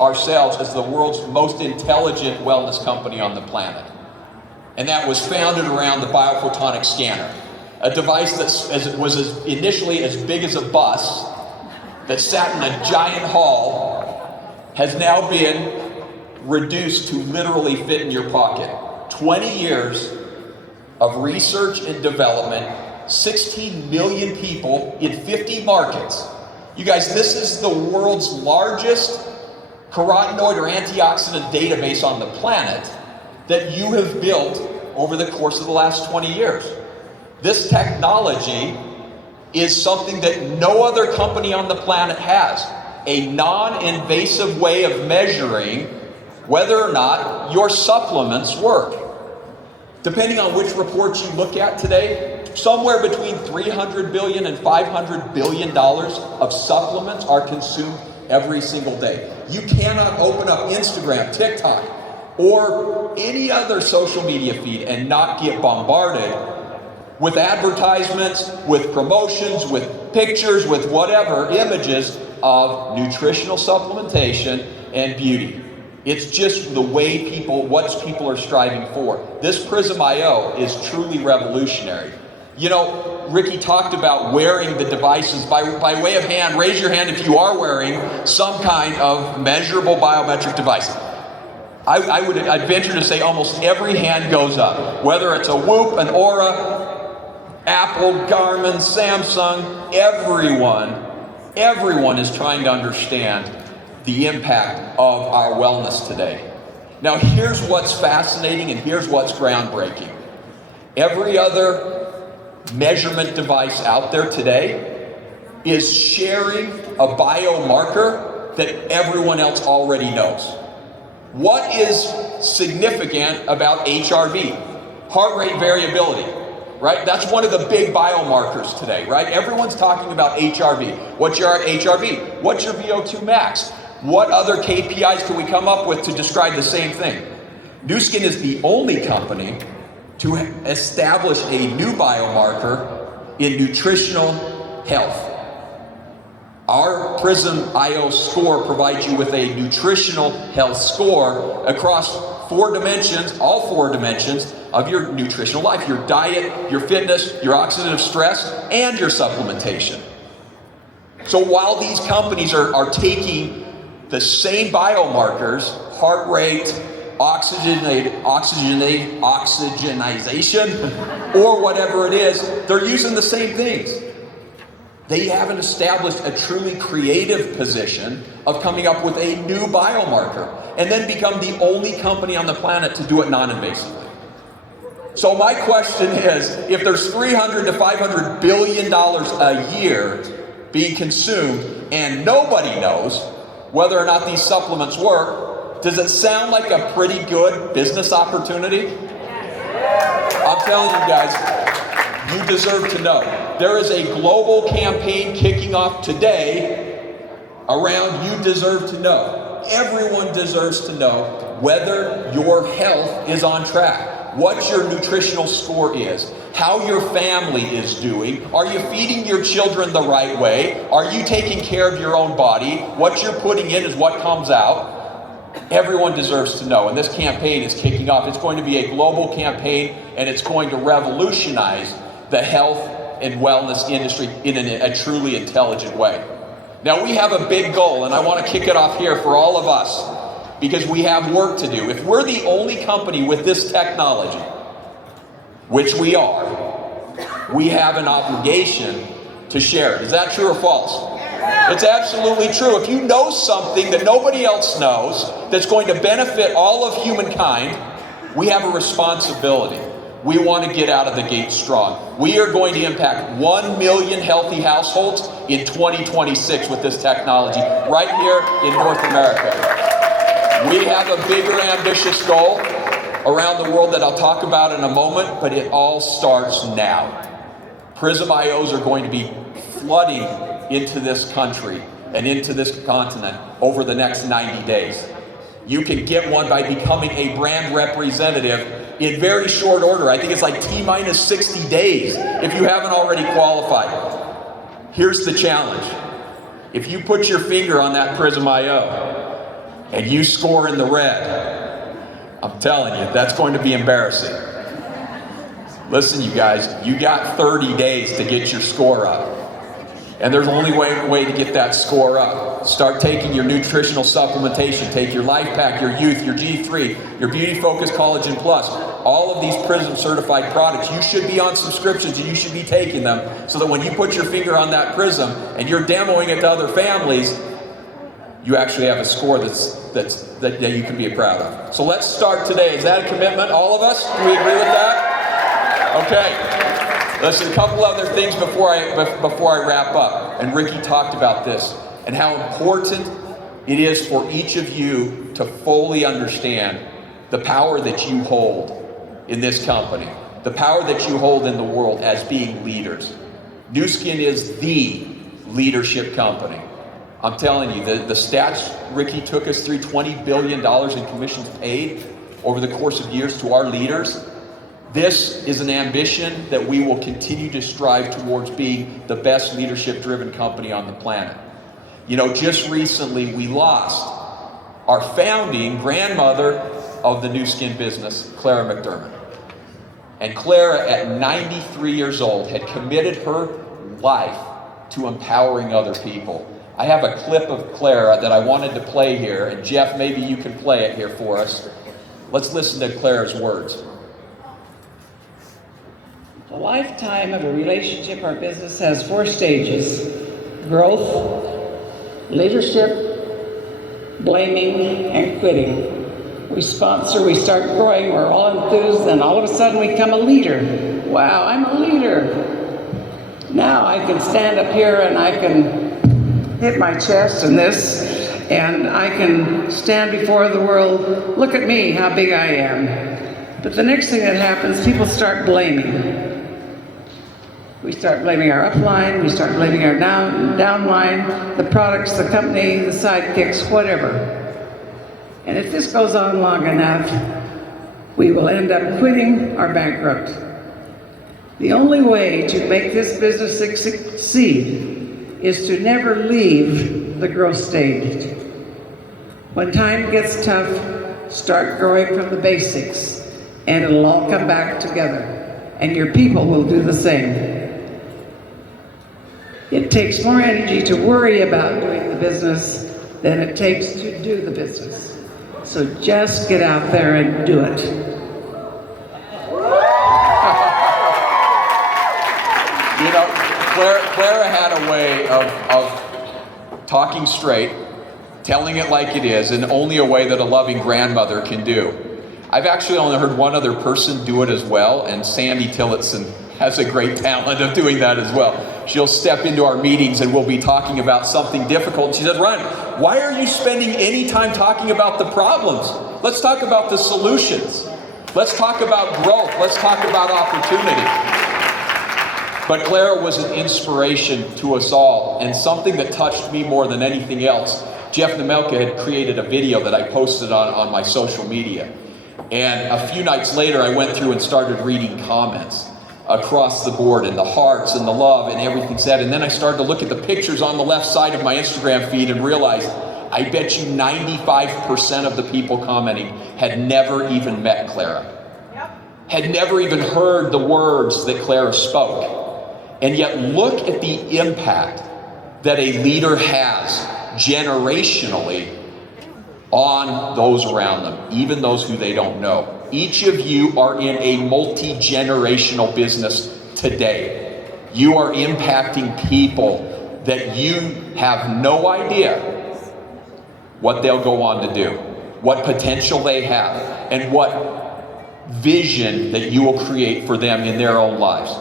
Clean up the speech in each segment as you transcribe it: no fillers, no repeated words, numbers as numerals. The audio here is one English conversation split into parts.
ourselves as the world's most intelligent wellness company on the planet. And that was founded around the biophotonic scanner, a device that was initially as big as a bus that sat in a giant hall, has now been reduced to literally fit in your pocket. 20 years of research and development, 16 million people in 50 markets. You guys, this is the world's largest carotenoid or antioxidant database on the planet that you have built over the course of the last 20 years. This technology is something that no other company on the planet has. A non-invasive way of measuring whether or not your supplements work. Depending on which reports you look at today, somewhere between $300 billion and $500 billion of supplements are consumed every single day. You cannot open up Instagram, TikTok, or any other social media feed and not get bombarded with advertisements, with promotions, with pictures, with whatever, images of nutritional supplementation and beauty. It's just the way what people are striving for. This Prism IO is truly revolutionary. You know, Ricky talked about wearing the devices. By way of hand, raise your hand if you are wearing some kind of measurable biometric device. I'd venture to say almost every hand goes up. Whether it's a Whoop, an Aura, Apple, Garmin, Samsung, everyone is trying to understand the impact of our wellness today. Now here's what's fascinating and here's what's groundbreaking. Every other measurement device out there today is sharing a biomarker that everyone else already knows. What is significant about HRV? Heart rate variability, right? That's one of the big biomarkers today, right? Everyone's talking about HRV. What's your HRV? What's your VO2 max? What other KPIs can we come up with to describe the same thing? Nu Skin is the only company to establish a new biomarker in nutritional health. Our Prism IO score provides you with a nutritional health score across all four dimensions of your nutritional life: your diet, your fitness, your oxidative stress, and your supplementation. So while these companies are taking the same biomarkers, heart rate, oxygenation, or whatever it is, they're using the same things. They haven't established a truly creative position of coming up with a new biomarker and then become the only company on the planet to do it non-invasively. So my question is, if there's $300 to $500 billion a year being consumed and nobody knows whether or not these supplements work, does it sound like a pretty good business opportunity? I'm telling you guys, you deserve to know. There is a global campaign kicking off today around You Deserve to Know. Everyone deserves to know whether your health is on track, what your nutritional score is, how your family is doing. Are you feeding your children the right way? Are you taking care of your own body? What you're putting in is what comes out. Everyone deserves to know, and this campaign is kicking off. It's going to be a global campaign, and it's going to revolutionize the health and wellness industry in a truly intelligent way. Now we have a big goal, and I want to kick it off here for all of us, because we have work to do. If we're the only company with this technology, which we are, we have an obligation to share it. Is that true or false? It's absolutely true. If you know something that nobody else knows that's going to benefit all of humankind, we have a responsibility. We want to get out of the gate strong. We are going to impact 1 million healthy households in 2026 with this technology right here in North America. We have a bigger, ambitious goal around the world that I'll talk about in a moment, but it all starts now. Prism IOs are going to be flooding into this country and into this continent over the next 90 days. You can get one by becoming a brand representative in very short order. I think it's like T-minus 60 days if you haven't already qualified. Here's the challenge. If you put your finger on that Prism IO, and you score in the red, I'm telling you, that's going to be embarrassing. Listen, you guys, you got 30 days to get your score up. And there's only way to get that score up. Start taking your nutritional supplementation. Take your Life Pack, your Youth, your G3, your Beauty Focus Collagen Plus. All of these PRISM certified products, you should be on subscriptions and you should be taking them so that when you put your finger on that PRISM and you're demoing it to other families, you actually have a score that you can be proud of. So let's start today. Is that a commitment, all of us? Do we agree with that? Okay. Listen, a couple other things before I wrap up. And Ricky talked about this and how important it is for each of you to fully understand the power that you hold in this company, the power that you hold in the world as being leaders. Nu Skin is the leadership company. I'm telling you, the stats Ricky took us through, $20 billion in commissions paid over the course of years to our leaders. This is an ambition that we will continue to strive towards being the best leadership-driven company on the planet. You know, just recently we lost our founding grandmother of the Nu Skin business, Clara McDermott. And Clara, at 93 years old, had committed her life to empowering other people. I have a clip of Clara that I wanted to play here, and Jeff, maybe you can play it here for us. Let's listen to Clara's words. The lifetime of a relationship or business has 4 stages: growth, leadership, blaming, and quitting. We sponsor, we start growing, we're all enthused, and all of a sudden we become a leader. Wow, I'm a leader. Now I can stand up here and I can hit my chest and this, and I can stand before the world, look at me, how big I am. But the next thing that happens, people start blaming. We start blaming our upline, we start blaming our downline, the products, the company, the sidekicks, whatever. And if this goes on long enough, we will end up quitting or bankrupt. The only way to make this business succeed is to never leave the growth stage. When time gets tough, start growing from the basics, and it'll all come back together, and your people will do the same. It takes more energy to worry about doing the business than it takes to do the business. So just get out there and do it. You know, Clara had a way of talking straight, telling it like it is, and only a way that a loving grandmother can do. I've actually only heard one other person do it as well, and Sandy Tillotson has a great talent of doing that as well. She'll step into our meetings and we'll be talking about something difficult. And she says, Ryan, why are you spending any time talking about the problems? Let's talk about the solutions. Let's talk about growth. Let's talk about opportunity. But Clara was an inspiration to us all, and something that touched me more than anything else. Jeff Nemelka had created a video that I posted on my social media. And a few nights later, I went through and started reading comments across the board, and the hearts and the love and everything said. And then I started to look at the pictures on the left side of my Instagram feed and realized, I bet you 95% of the people commenting had never even met Clara. Had never even heard the words that Clara spoke. And yet look at the impact that a leader has generationally on those around them, even those who they don't know. Each of you are in a multi-generational business today. You are impacting people that you have no idea what they'll go on to do, what potential they have, and what vision that you will create for them in their own lives.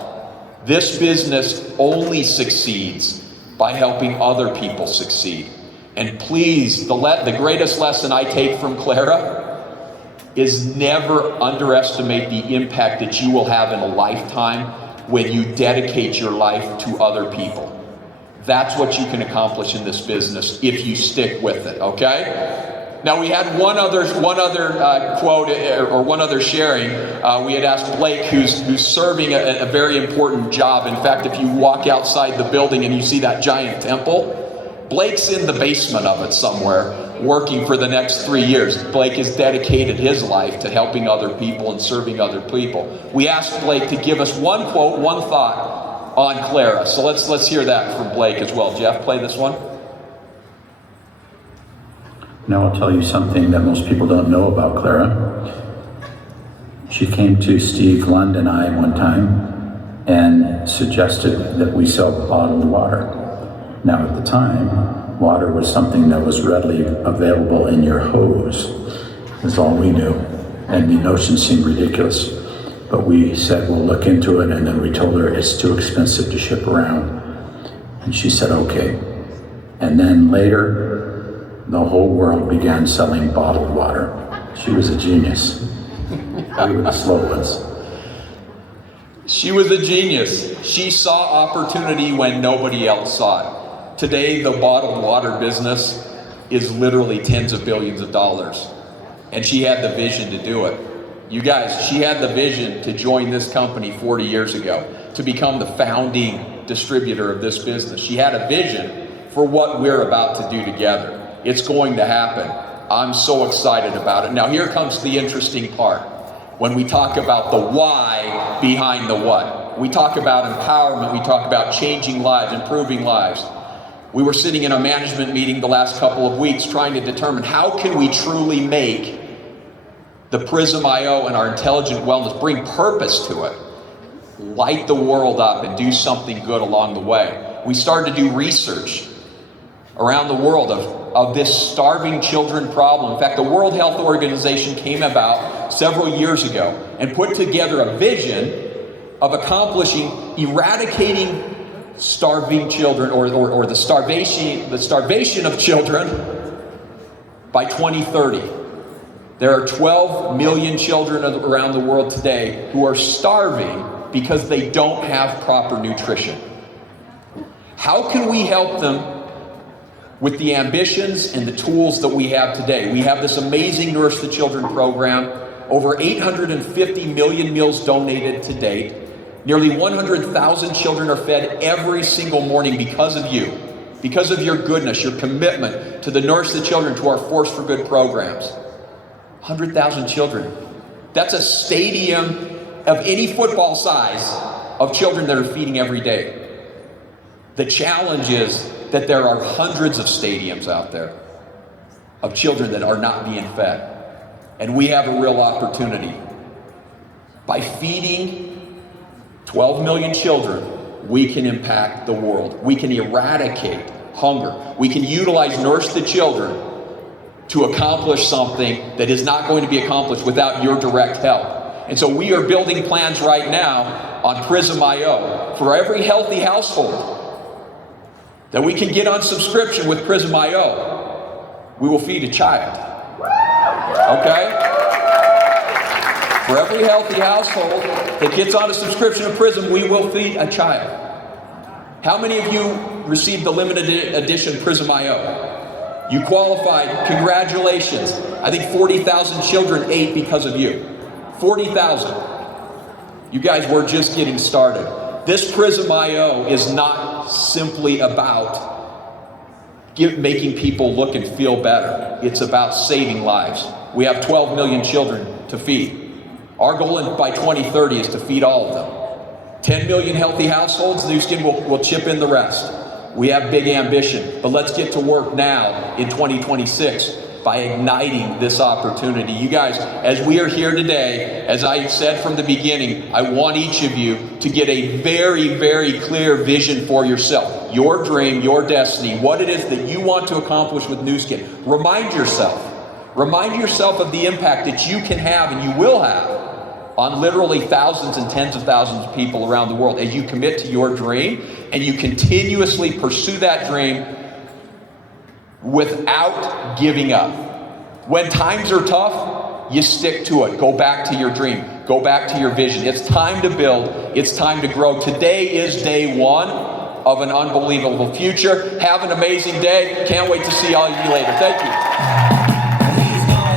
This business only succeeds by helping other people succeed. And please, the greatest lesson I take from Clara is never underestimate the impact that you will have in a lifetime when you dedicate your life to other people. That's what you can accomplish in this business if you stick with it, okay? Now, we had one other quote, or one other sharing. We had asked Blake, who's serving a very important job. In fact, if you walk outside the building and you see that giant temple, Blake's in the basement of it somewhere. working for the next 3 years. Blake has dedicated his life to helping other people and serving other people. We asked Blake to give us one quote, one thought on Clara. So let's hear that from Blake as well. Jeff, play this one. Now I'll tell you something that most people don't know about Clara. She came to Steve Lund and I one time and suggested that we sell bottled water. Now at the time, water was something that was readily available in your hose. That's all we knew. And the notion seemed ridiculous. But we said, we'll look into it, and then we told her it's too expensive to ship around. And she said, okay. And then later, the whole world began selling bottled water. She was a genius. We were the slow ones. She was a genius. She saw opportunity when nobody else saw it. Today, the bottled water business is literally tens of billions of dollars. And she had the vision to do it. You guys, she had the vision to join this company 40 years ago, to become the founding distributor of this business. She had a vision for what we're about to do together. It's going to happen. I'm so excited about it. Now here comes the interesting part. When we talk about the why behind the what. We talk about empowerment, we talk about changing lives, improving lives. We were sitting in a management meeting the last couple of weeks trying to determine how can we truly make the Prism IO and our intelligent wellness, bring purpose to it, light the world up and do something good along the way. We started to do research around the world of this starving children problem. In fact, the World Health Organization came about several years ago and put together a vision of eradicating starving children or the starvation of children by 2030. There are 12 million children around the world today who are starving because they don't have proper nutrition. How can we help them with the ambitions and the tools that we have today? We have this amazing Nourish the Children program, over 850 million meals donated to date. Nearly 100,000 children are fed every single morning because of you, because of your goodness, your commitment to the Nourish the Children, to our Force for Good programs. 100,000 children. That's a stadium of any football size of children that are feeding every day. The challenge is that there are hundreds of stadiums out there of children that are not being fed. And we have a real opportunity. By feeding 12 million children, we can impact the world. We can eradicate hunger. We can utilize Nourish the Children to accomplish something that is not going to be accomplished without your direct help. And so we are building plans right now on Prism IO for every healthy household that we can get on subscription with Prism IO. We will feed a child. Okay? For every healthy household that gets on a subscription of Prism, we will feed a child. How many of you received the limited edition Prism IO? You qualified, congratulations. I think 40,000 children ate because of you. 40,000. You guys were just getting started. This Prism IO is not simply about making people look and feel better. It's about saving lives. We have 12 million children to feed. Our goal by 2030 is to feed all of them. 10 million healthy households, New Skin will chip in the rest. We have big ambition, but let's get to work now in 2026 by igniting this opportunity. You guys, as we are here today, as I said from the beginning, I want each of you to get a very, very clear vision for yourself. Your dream, your destiny, what it is that you want to accomplish with New Skin. Remind yourself of the impact that you can have and you will have on literally thousands and tens of thousands of people around the world as you commit to your dream and you continuously pursue that dream without giving up. When times are tough, you stick to it. Go back to your dream. Go back to your vision. It's time to build. It's time to grow. Today is day one of an unbelievable future. Have an amazing day. Can't wait to see all of you later. Thank you.